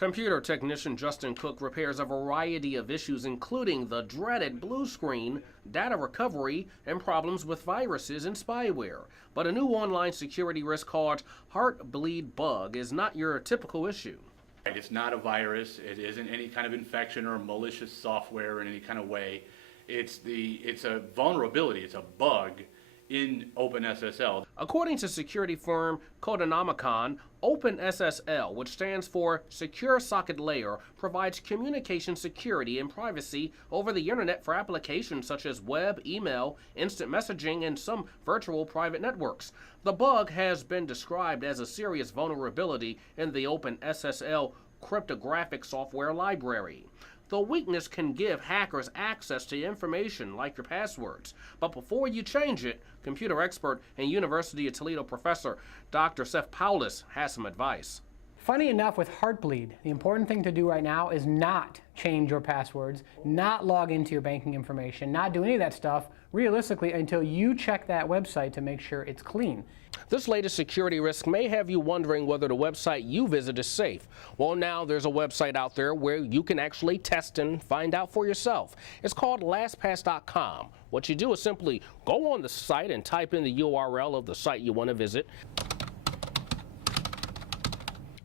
Computer technician Justin Cook repairs a variety of issues, including the dreaded blue screen, data recovery, and problems with viruses and spyware. But a new online security risk called heartbleed bug is not your typical issue. It's not a virus. It isn't any kind of infection or malicious software in any kind of way. It's a vulnerability. It's a bug in OpenSSL. According to security firm Codenomicon, OpenSSL, which stands for Secure Socket Layer, provides communication security and privacy over the internet for applications such as web, email, instant messaging, and some virtual private networks. The bug has been described as a serious vulnerability in the OpenSSL cryptographic software library. The weakness can give hackers access to information like your passwords. But before you change it, computer expert and University of Toledo professor Dr. Seth Paulus has some advice. Funny enough, with heartbleed, the important thing to do right now is not change your passwords, not log into your banking information, not do any of that stuff realistically until you check that website to make sure it's clean. This latest security risk may have you wondering whether the website you visit is safe. Well, now there's a website out there where you can actually test and find out for yourself. It's called LastPass.com. What you do is simply go on the site and type in the URL of the site you want to visit.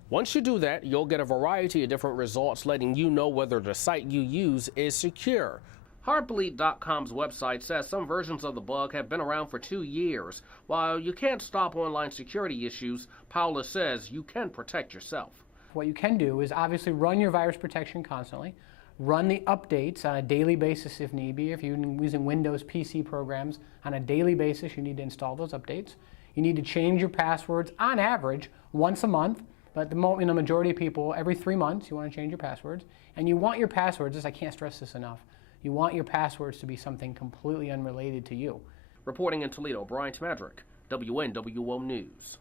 Once you do that, you'll get a variety of different results letting you know whether the site you use is secure. Heartbleed.com's website says some versions of the bug have been around for 2 years. While you can't stop online security issues, Paulus says you can protect yourself. What you can do is obviously run your virus protection constantly, run the updates on a daily basis if need be. If you're using Windows PC programs, on a daily basis you need to install those updates. You need to change your passwords on average once a month, but the majority of people, every 3 months you want to change your passwords. And you want your passwords, I can't stress this enough, you want your passwords to be something completely unrelated to you. Reporting in Toledo, Brian Tmadrick, WNWO News.